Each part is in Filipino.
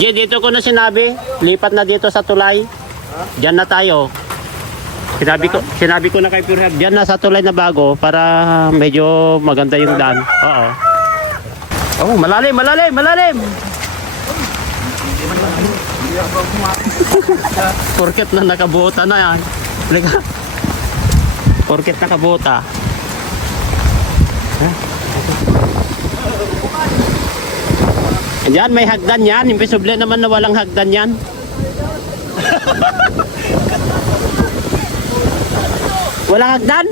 Jay, dito ko na sinabi, lipat na dito sa tulay. Diyan na tayo. Sinabi ko na kay Pure Health, diyan na sa tulay na bago para medyo maganda yung daan. Oo. Oh, malalim, malalim, malalim. Porket na nakabuta na yan. Halika. Porket nakabuta. Diyan may hagdan yan. Imposible naman na walang hagdan yan. Walang hagdan?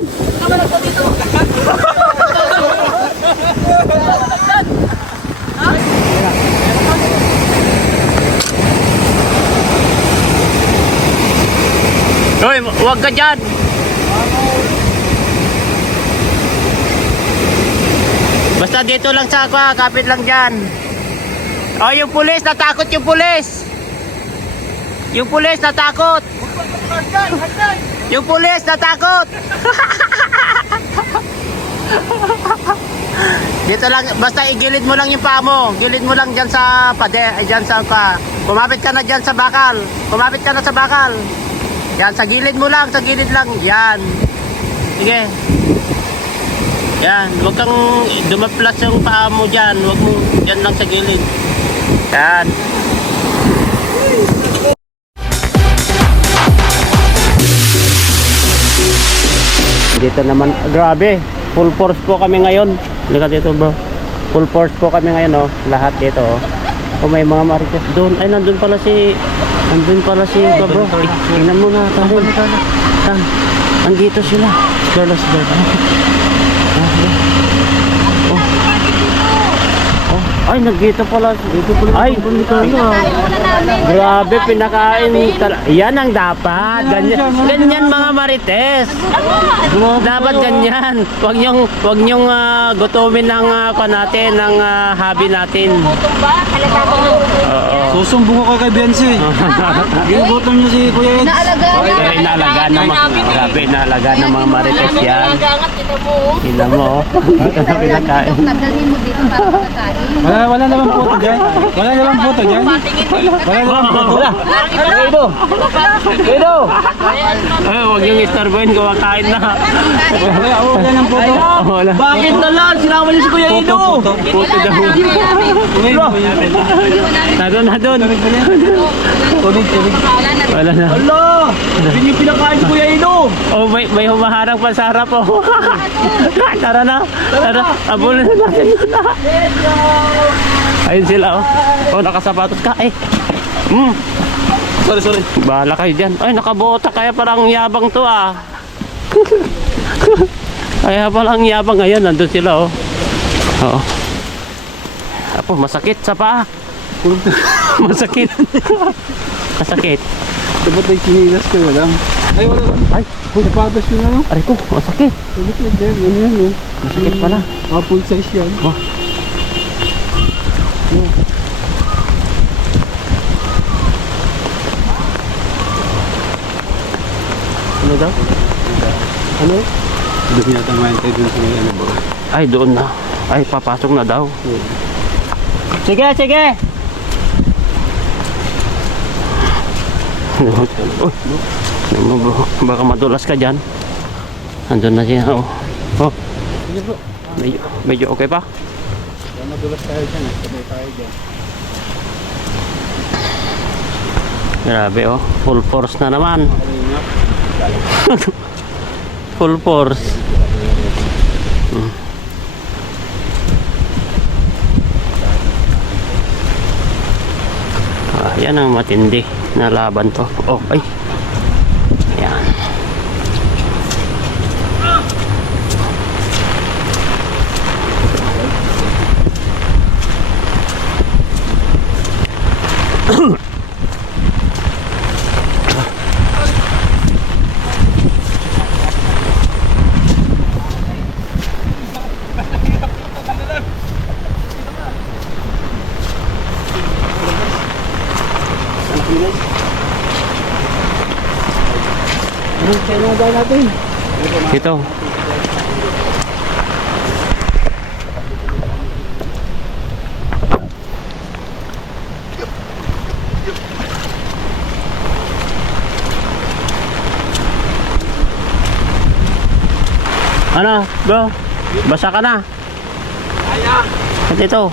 Hoy, huwag ka dyan. Basta dito lang sa ako, kapit lang dyan. Oh, yung pulis, natakot yung pulis. Yung pulis, natakot. Yung pulis, natakot. Dito lang, basta igilid mo lang yung paa mo. Gilid mo lang dyan sa dyan sa pa. Kumapit ka na dyan sa bakal. Kumapit ka na sa bakal. Yan, sa gilid mo lang, sa gilid lang. Yan. Sige. Yan, huwag kang dumaplas yung paa mo dyan. Huwag mo, dyan lang sa gilid. Yan. Dito naman, grabe. Full force po kami ngayon. Halika dito bro. Full force po kami ngayon oh. Lahat dito oh. Kung may mga marites doon. Ay, nandun pala si bro. Tingnan mo na. Andito sila. Carlos bro. Ay, nagkita pala. Ay, grabe, pinakain. Yan ang dapat. Ganyan mga marites. Dapat ganyan. Huwag nyong gutumin ng natin, ng hobby natin. Susumbong ko kay Bensi. Ginugutom niyo si Kuya Eds. Inaalagaan ng grabe, inaalagaan ng mga marites yan. Tingnan mo. Pinakain. Wala naman po ito dyan. Wala naman po ito dyan. Wala naman po ito. Edo! Huwag yung istorbohin, kumakain na. Wala naman po ito. Bakit na lang? Sinama niyo si Kuya Ido. Puto daw. Na doon. Tubig. Wala na. Allah! Hindi niyo pinakain si Kuya Ido. Oh, may humaharang pa sa harap oh. Tara na. Abulin na natin. Ayun sila oh. Oh, nakasapatos ka eh. Sorry. Bahala kayo dyan. Ay, nakabota kaya parang yabang to ah. Kaya parang yabang. Ngayon, nandun sila oh. Oo. Apo, masakit sa paa. Masakit. Masakit. Dapat ay kinilas ko lang. Ay, wala lang. Ay, sapatos yun ano? Aray ko, masakit. Masakit din. Yan yun. Masakit pala. Full size yan. Oh. Ano daw? Ano? Doon yata mahintay dun sa may ano ba? Ay, doon na. Ay, papasok na daw. Sige! Uy, baka madulas ka dyan. Andun na siya. Oh. Sige bro. Medyo okay pa? Madulas tayo dyan. Sabay tayo dyan. Grabe oh. Full force na naman. Full force. Yan ang matindi na laban to. Oh, ay. Yan. Ito. Ano, bro? Basa ka na? Kaya. At ito.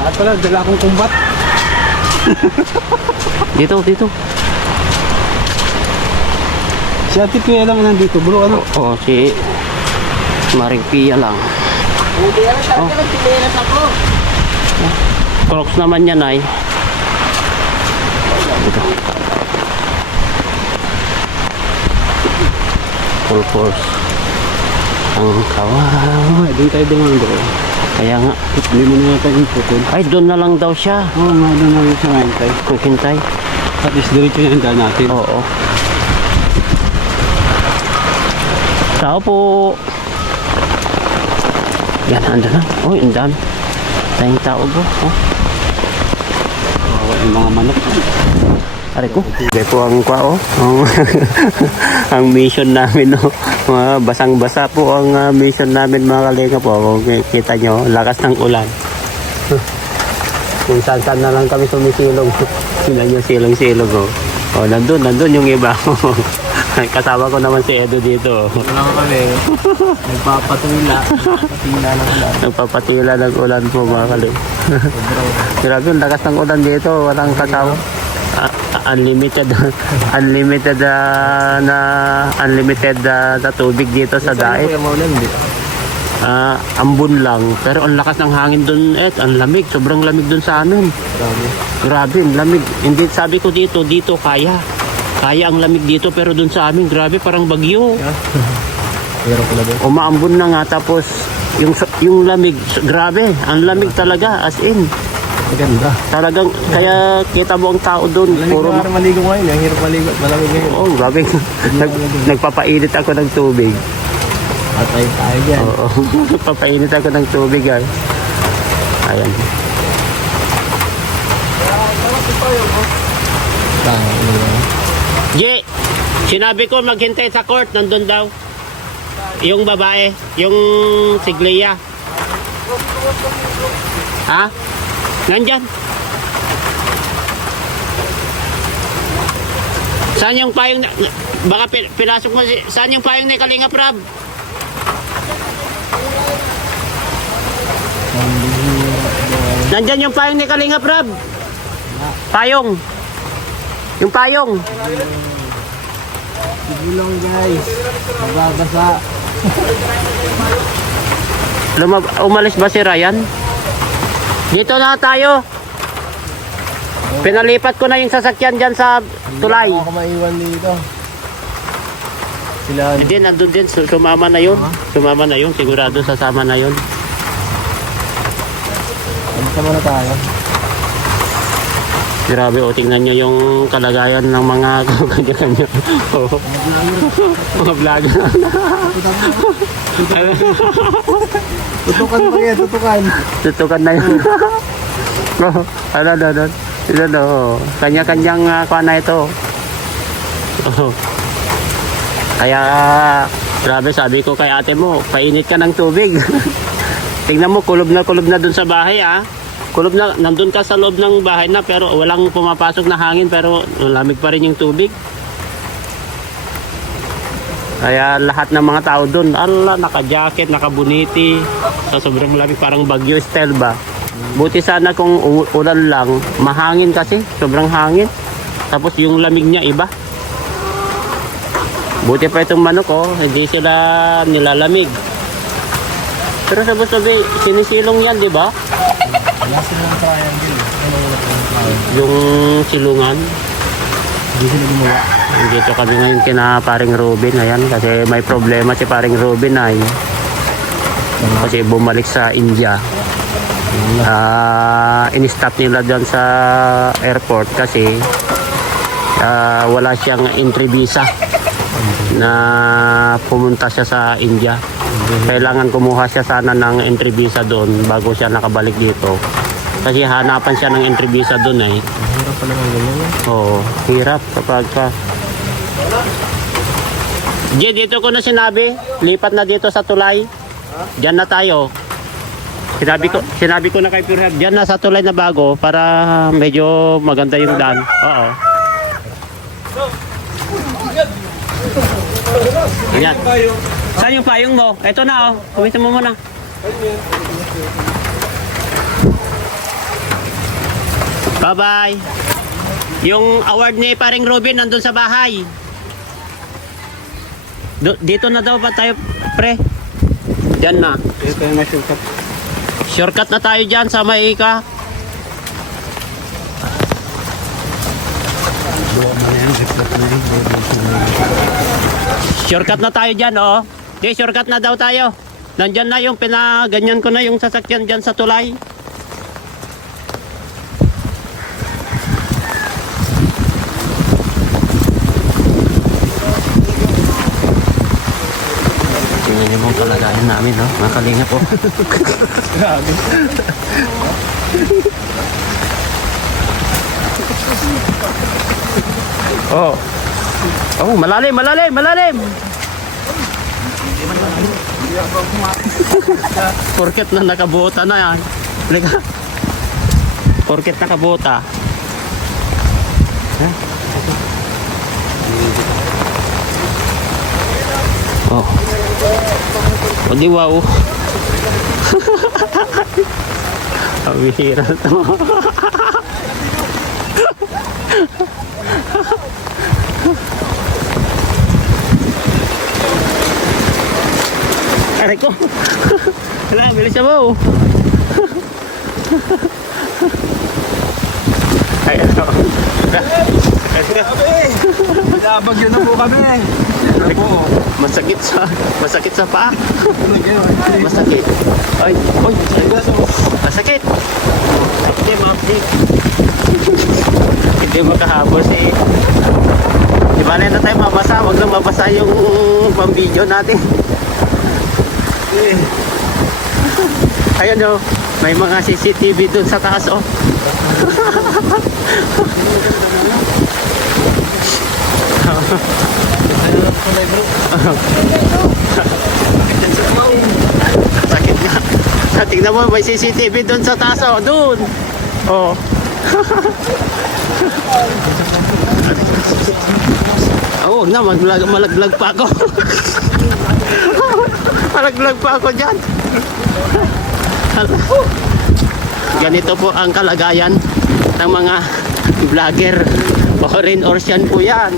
Lahat pala, dala akong kumbat. Dito, dito. Si Ate Pia lang nandito, bro, ano? Oo, si Maring Pia lang. Hindi naman talaga nagtimeras ako. Crocs naman yan ay. Dito. Full force. Ang kawawa. Doon tayo dumaan, bro. Kaya nga. Hindi mo na natin yung putol. Ay, doon na lang daw siya. Oo, nga doon namin siya ngayon tayo. Kuhintay. At least diretso yung daan natin. Oo. Tao po. Yan, ando na. Oh, ang dami. Tayong tao bro. Oh. Yung mga manok. Pare ko. Hindi po ang kwao. Ang mission namin. No? Basang-basa po ang mission namin mga kalinga po. Kung kita nyo, lakas ng ulan. Kung saan na lang kami sumisilong. Sila yung silong-silong. Oh, nandun yung iba. Kasama ko naman si Edo dito. Wala ka kami. Nagpapatula. Patila ng ulan. Nagpapatila ng ulan po mga kalinga. Grabe, ang lakas ng ulan dito. Walang kasama. Unlimited na tubig dito sa daet. Kaya maulan, di. Ambon lang, pero ang lakas ng hangin doon, ang lamig, sobrang lamig doon sa amin. Grabe, ang lamig. Hindi, sabi ko dito kaya ang lamig dito, pero doon sa amin grabe, parang bagyo. Pero pala doon. Umaambon na nga, tapos yung lamig, grabe, ang lamig talaga, as in. Maganda. Talagang, kaya kita mo ang tao doon. Puro maligo ngayon. Ang hirap maligo. Malamig ngayon. Oh, grabe. Nagpapainit ako ng tubig. Patay tayo dyan. Oo. Nagpapainit ako ng tubig. Ay. Ayan. G, sinabi ko maghintay sa court. Nandun daw. Yung babae. Yung si Glea. Ha? Nandyan. Saan yung payong baka pinasok mo saan yung payong ni Kalinga Prab? Nandyan yung payong ni Kalinga Prab. Payong. Yung payong. Sigulong guys. Mababasa. Umalis ba si Ryan? Dito na tayo. Pinalipat ko na yung sasakyan dyan sa tulay. Hindi ako maiwan dito. Sila. Hindi, nandun din. Sumama na yun. Sumama na yun. Sigurado sasama na yun. Sama na tayo. Grabe, o tingnan nyo yung kalagayan ng mga kanya-kanya. Oh. Mga vlogger. Tutukan pa kaya, tutukan. Tutukan na yun. Ano. Kanya-kanyang kuha na ito. Oh. Kaya, grabe, sabi ko kay ate mo, painit ka ng tubig. Tingnan mo, kulob na dun sa bahay Kulob na, nandun ka sa loob ng bahay na pero walang pumapasok na hangin pero lamig pa rin yung tubig. Kaya lahat ng mga tao dun, naka-jacket, naka-buniti. Sa sobrang lamig, parang Bagyo style ba. Buti sana kung ulan lang, mahangin kasi, sobrang hangin. Tapos yung lamig niya iba. Buti pa itong manok hindi sila nilalamig. Pero sabi, sinisilong yan, di ba? Wala silang triangle. Yung silungan. Hindi sila gumawa. Dito kami ngayon kina paring Ruben. Ayan, kasi may problema si paring Ruben ay. Kasi bumalik sa India. In-stop nila dyan sa airport kasi wala siyang entry visa na pumunta siya sa India. Kailangan kumuha siya sana ng entry visa doon bago siya nakabalik dito. Kasi hanapan siya ng entry visa doon Hirap pa naman ganyan. Oo, hirap kapag ka. Dito ko na sinabi, lipat na dito sa tulay. Diyan na tayo. Sinabi ko na kay Pure Health, diyan na sa tulay na bago para medyo maganda yung daan. Oo. Ayan. Saan yung payong mo? Ito na oh. Kumitin mo muna. Bye-bye. Yung award ni paring Robin nandun sa bahay. Dito na daw ba tayo, pre? Diyan na. Ito yung shortcut. Shortcut na tayo dyan sa Maika. Shortcut na tayo dyan, oh. Okay, shortcut na daw tayo. Nandyan na yung pinaganyan ko na yung sasakyan dyan sa tulay. Tingnan niyo mong kalagayan namin, no? Mga kalingap po. Grabe. Oh. Oh, malalim, malalim, malalim. Porket na nakabuta na yan. Liga. Porket nakabuta. Oh. O di wow. Ang bihira to. Aray ko. Hala, bilis mo. Ay, ano. Labag yun na po kami. Ano po? Masakit sa paa. Masakit. Ay, oy. Masakit. Hindi ma-update. Hindi makahabol si... Di ba na tayo mabasa? Huwag na mabasa yung pang-video natin. Ayan o. May mga CCTV dun sa taas o. Sakit nga. Tingnan mo, may CCTV dun sa taas o. Dun. Oh. Oh, na malaglag pa ako. Malaglag pa ako dyan. Ganito po ang kalagayan ng mga vlogger. O rain or shine po yan.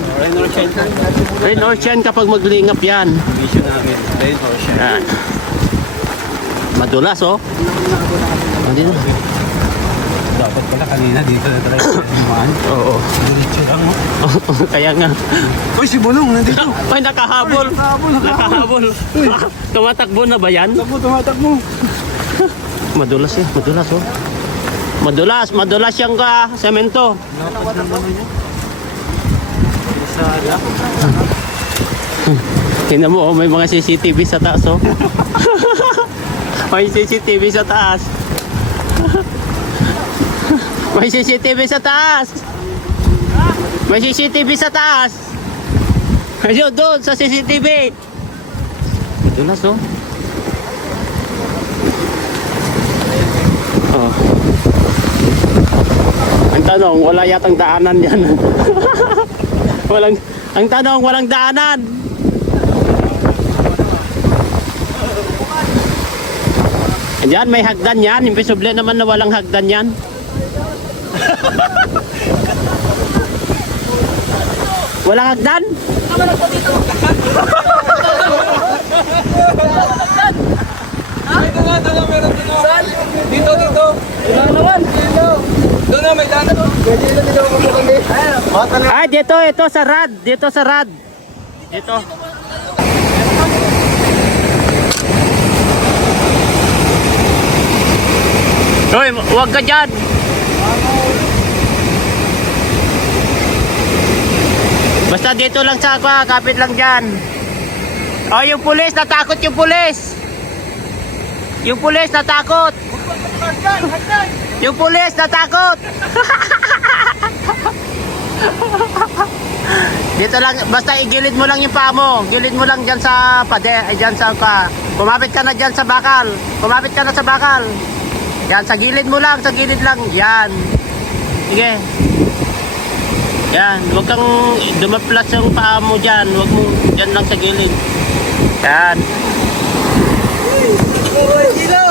Rain or shine kapag maglingap yan. Mission namin. Rain or shine. Yan. Madulas oh. Hindi na. Dapat pala kanina dito na tayo dumaan. Oo. Diretso lang mo. Kaya nga. Uy, si Bulong nandito. Ay, nakahabol. Nakahabol. Tumatakbo na ba yan? Tumatakbo. Madulas eh. Madulas oh. Madulas yung semento. Dapat na naman yun. Tingnan mo, oh, may mga CCTV sa taas, oh. May CCTV sa taas. May CCTV sa taas. May CCTV sa taas. Ayun, doon, sa CCTV. Dulas, oh. Oh. Ang tanong, wala yatang daanan yan. Ang tanong, walang daanan. Yan, may hagdan yan. Imposible naman na walang hagdan yan. Walang hagdan? Dito. Doon na, may daan. Ay, dito, ito sa rad. Dito sa rad. Dito. Hoy, huwag ka dyan. Basta dito lang sa ako, kapit lang dyan. Oh, yung pulis, natakot yung pulis. Yung pulis, natakot. Yung pulis, natakot. Dito lang, basta igilid mo lang yung paa mo. Gilid mo lang dyan sa pade, ay dyan sa Kumapit ka na dyan sa bakal. Kumapit ka na sa bakal. Yan, sa gilid mo lang, sa gilid lang. Yan. Sige. Yan, huwag kang dumaplas yung paa mo dyan. Huwag mo dyan lang sa gilid. Yan. Uy, Gilo!